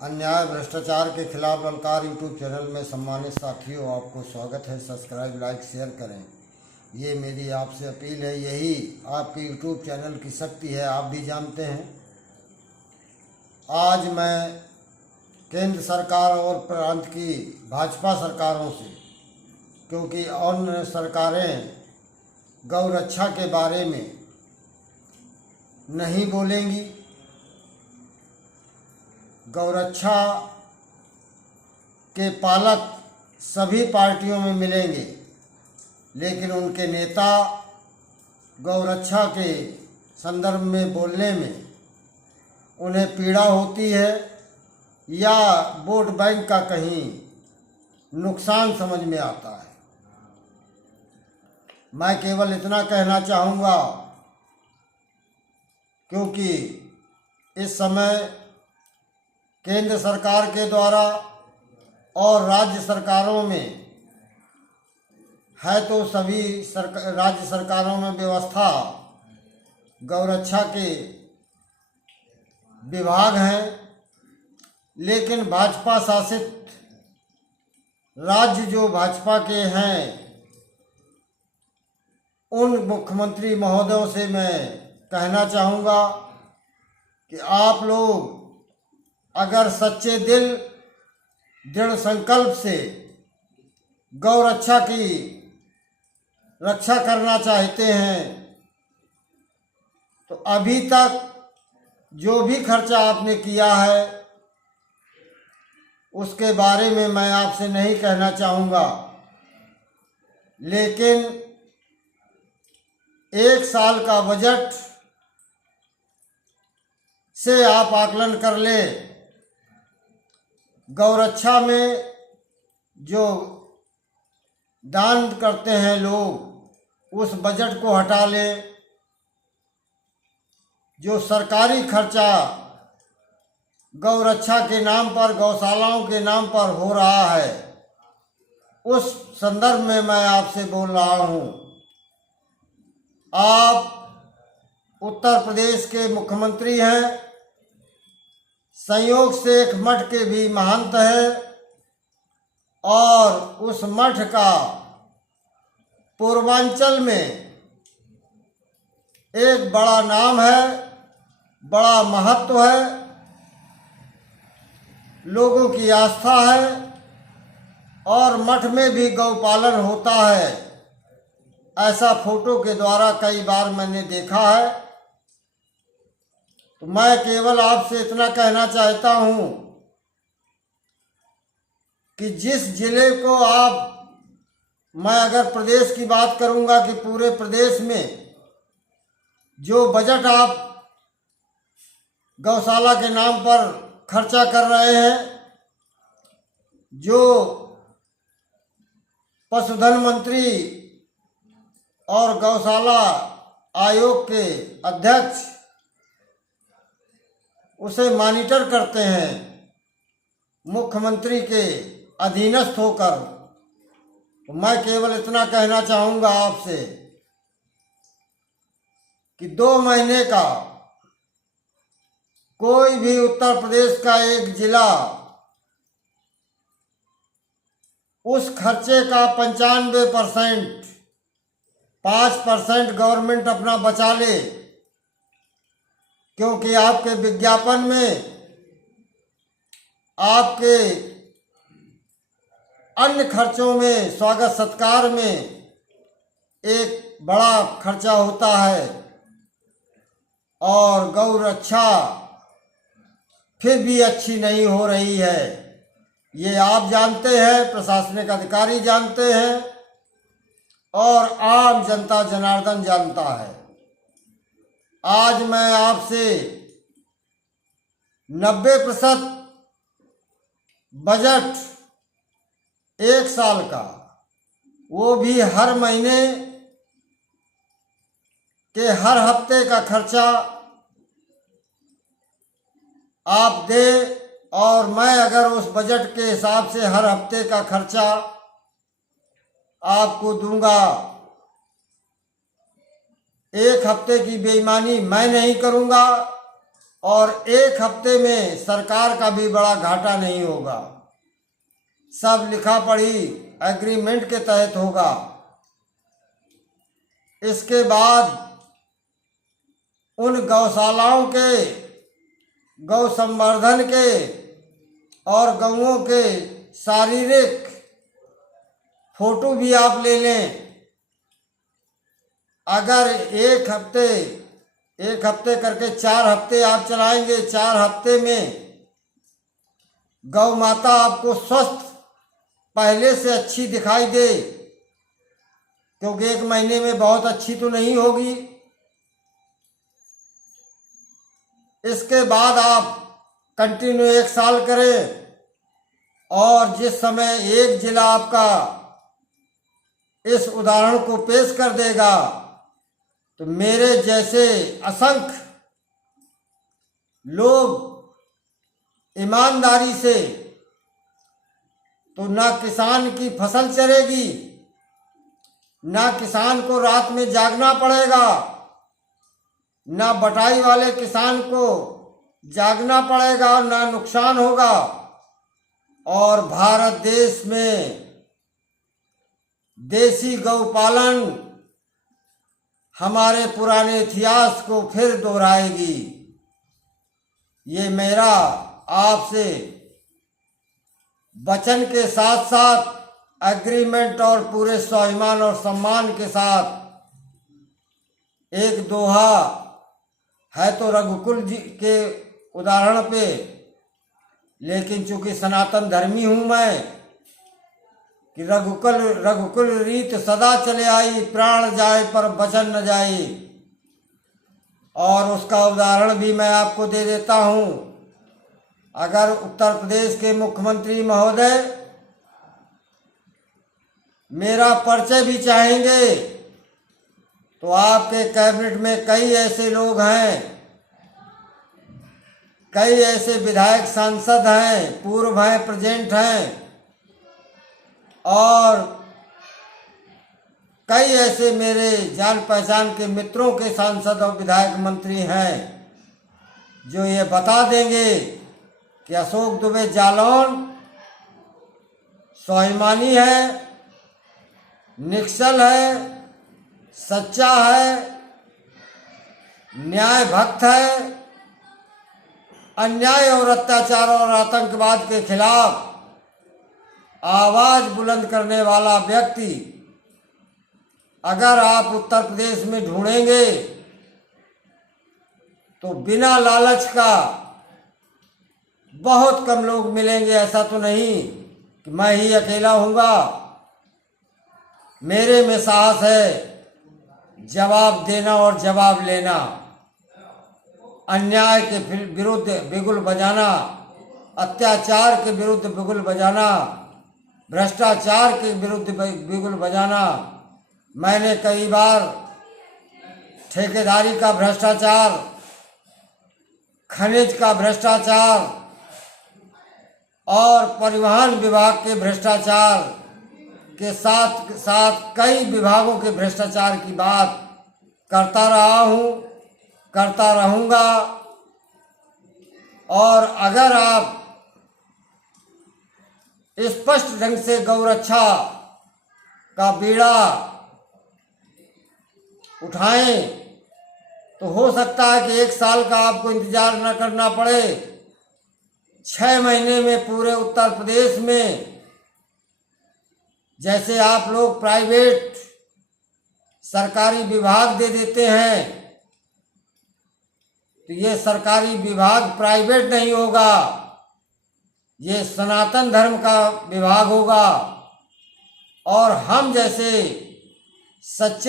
अन्याय भ्रष्टाचार के खिलाफ ललकार यूट्यूब चैनल में सम्मानित साथियों, आपको स्वागत है। सब्सक्राइब, लाइक, शेयर करें, ये मेरी आपसे अपील है। यही आपके यूट्यूब चैनल की शक्ति है, आप भी जानते हैं। आज मैं केंद्र सरकार और प्रांत की भाजपा सरकारों से, क्योंकि अन्य सरकारें गौ रक्षा के बारे में नहीं बोलेंगी, गौरक्षा के पालक सभी पार्टियों में मिलेंगे, लेकिन उनके नेता गौरक्षा के संदर्भ में बोलने में उन्हें पीड़ा होती है या वोट बैंक का कहीं नुकसान समझ में आता है। मैं केवल इतना कहना चाहूँगा, क्योंकि इस समय केंद्र सरकार के द्वारा और राज्य सरकारों में है, तो सभी राज्य सरकारों में व्यवस्था गौरक्षा के विभाग हैं, लेकिन भाजपा शासित राज्य जो भाजपा के हैं, उन मुख्यमंत्री महोदयों से मैं कहना चाहूँगा कि आप लोग अगर सच्चे दिल, दृढ़ संकल्प से गौ रक्षा की रक्षा करना चाहते हैं, तो अभी तक जो भी खर्चा आपने किया है उसके बारे में मैं आपसे नहीं कहना चाहूँगा, लेकिन एक साल का बजट से आप आकलन कर ले। गौरक्षा में जो दान करते हैं लोग, उस बजट को हटा ले। जो सरकारी खर्चा गौरक्षा के नाम पर, गौशालाओं के नाम पर हो रहा है, उस संदर्भ में मैं आपसे बोल रहा हूँ। आप उत्तर प्रदेश के मुख्यमंत्री हैं, संयोग से एक मठ के भी महंत है, और उस मठ का पूर्वांचल में एक बड़ा नाम है, बड़ा महत्व है, लोगों की आस्था है, और मठ में भी गौपालन होता है। ऐसा फोटो के द्वारा कई बार मैंने देखा है। तो मैं केवल आपसे इतना कहना चाहता हूँ कि जिस जिले को आप, मैं अगर प्रदेश की बात करूँगा कि पूरे प्रदेश में जो बजट आप गौशाला के नाम पर खर्चा कर रहे हैं, जो पशुधन मंत्री और गौशाला आयोग के अध्यक्ष उसे मॉनिटर करते हैं मुख्यमंत्री के अधीनस्थ होकर, तो मैं केवल इतना कहना चाहूँगा आपसे कि 2 महीने का कोई भी उत्तर प्रदेश का एक जिला उस खर्चे का 95%, 5% गवर्नमेंट अपना बचा ले, क्योंकि आपके विज्ञापन में, आपके अन्य खर्चों में, स्वागत सत्कार में एक बड़ा खर्चा होता है, और गौ रक्षा फिर भी अच्छी नहीं हो रही है। ये आप जानते हैं, प्रशासनिक अधिकारी जानते हैं, और आम जनता जनार्दन जानता है। आज मैं आपसे 90% बजट एक साल का, वो भी हर महीने के हर हफ्ते का खर्चा आप दे, और मैं अगर उस बजट के हिसाब से हर हफ्ते का खर्चा आपको दूंगा, एक हफ्ते की बेईमानी मैं नहीं करूंगा, और एक हफ्ते में सरकार का भी बड़ा घाटा नहीं होगा। सब लिखा पढ़ी एग्रीमेंट के तहत होगा। इसके बाद उन गौशालाओं के, गौ संवर्धन के और गौओं के शारीरिक फोटो भी आप ले लें। अगर एक हफ्ते करके 4 हफ्ते आप चलाएंगे, 4 हफ्ते में गौ माता आपको स्वस्थ पहले से अच्छी दिखाई दे, क्योंकि 1 महीने में बहुत अच्छी तो नहीं होगी। इसके बाद आप कंटिन्यू 1 साल करें और जिस समय एक जिला आपका इस उदाहरण को पेश कर देगा तो मेरे जैसे असंख्य लोग ईमानदारी से, तो ना किसान की फसल चलेगी, ना किसान को रात में जागना पड़ेगा, ना बटाई वाले किसान को जागना पड़ेगा, ना नुकसान होगा। और भारत देश में देसी गौपालन हमारे पुराने इतिहास को फिर दोहराएगी। ये मेरा आपसे वचन के साथ साथ एग्रीमेंट और पूरे स्वाभिमान और सम्मान के साथ एक दोहा है तो रघुकुल जी के उदाहरण पे, लेकिन चूंकि सनातन धर्मी हूँ मैं कि रघुकुल रीत सदा चले आई, प्राण जाए पर वचन न जाए। और उसका उदाहरण भी मैं आपको दे देता हूँ। अगर उत्तर प्रदेश के मुख्यमंत्री महोदय मेरा परिचय भी चाहेंगे तो आपके कैबिनेट में कई ऐसे लोग हैं, कई ऐसे विधायक सांसद हैं, पूर्व हैं, प्रेजेंट हैं, और कई ऐसे मेरे जान पहचान के मित्रों के सांसद और विधायक मंत्री हैं जो ये बता देंगे कि अशोक दुबे जालौन स्वाभिमानी है, निश्चल है, सच्चा है, न्याय भक्त है, अन्याय और अत्याचार और आतंकवाद के खिलाफ आवाज बुलंद करने वाला व्यक्ति अगर आप उत्तर प्रदेश में ढूंढेंगे तो बिना लालच का बहुत कम लोग मिलेंगे। ऐसा तो नहीं कि मैं ही अकेला हूँगा। मेरे में साहस है जवाब देना और जवाब लेना, अन्याय के विरुद्ध बिगुल बजाना, अत्याचार के विरुद्ध बिगुल बजाना, भ्रष्टाचार के विरुद्ध बिगुल बजाना। मैंने कई बार ठेकेदारी का भ्रष्टाचार, खनिज का भ्रष्टाचार और परिवहन विभाग के भ्रष्टाचार के साथ साथ कई विभागों के भ्रष्टाचार की बात करता रहा हूँ, करता रहूँगा। और अगर आप स्पष्ट ढंग से गौरक्षा का बीड़ा उठाएं तो हो सकता है कि 1 साल का आपको इंतजार न करना पड़े। 6 महीने में पूरे उत्तर प्रदेश में, जैसे आप लोग प्राइवेट सरकारी विभाग दे देते हैं, तो ये सरकारी विभाग प्राइवेट नहीं होगा, ये सनातन धर्म का विभाग होगा। और हम जैसे सच्चे